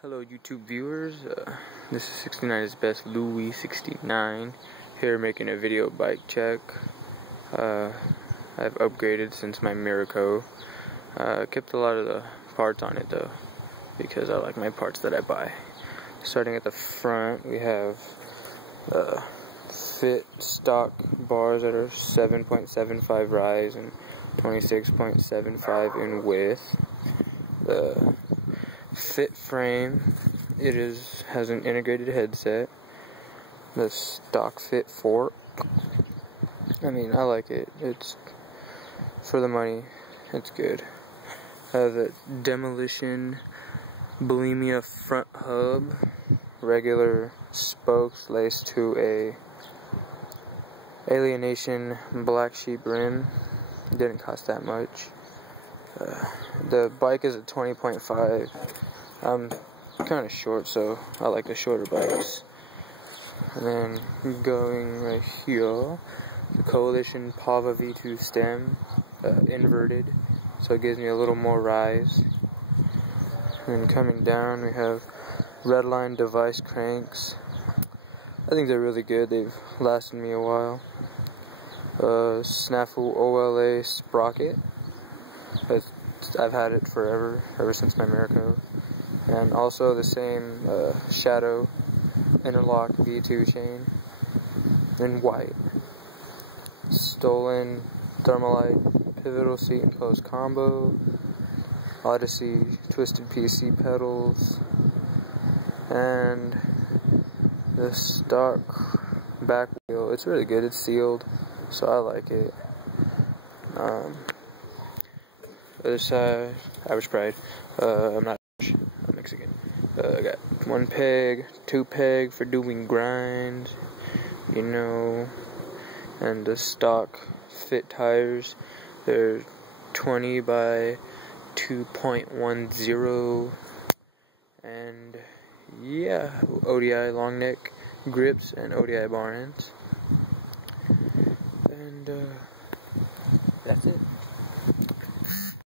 Hello YouTube viewers, this is 69 is best Louis 69 here making a video bike check. I've upgraded since my Miraco. Kept a lot of the parts on it though because I like my parts that I buy. Starting at the front, we have fit stock bars that are 7.75 rise and 26.75 in width. The fit frame, has an integrated headset. The stock fit fork, I mean, I like it. It's for the money, it's good. The Demolition Bulimia front hub, regular spokes laced to a Alienation black sheep rim. Didn't cost that much. The bike is a 20.5. I'm kind of short, so I like the shorter bikes. And then going right here, the Coalition Pava V2 stem, inverted, so it gives me a little more rise. And then coming down, we have Redline device cranks. I think they're really good. They've lasted me a while. Snafu OLA sprocket. I've had it forever, ever since my Miraco. And also the same Shadow interlock V2 chain in white. Stolen Thermalite pivotal seat and post combo. Odyssey twisted PC pedals. And the stock back wheel. It's really good. It's sealed, so I like it. Other side, Average Pride. I'm not I'm Mexican. I got 1 peg, 2 peg for doing grinds, you know, and the stock fit tires. They're 20 by 2.10, and yeah, ODI long neck grips and ODI bar ends, and that's it.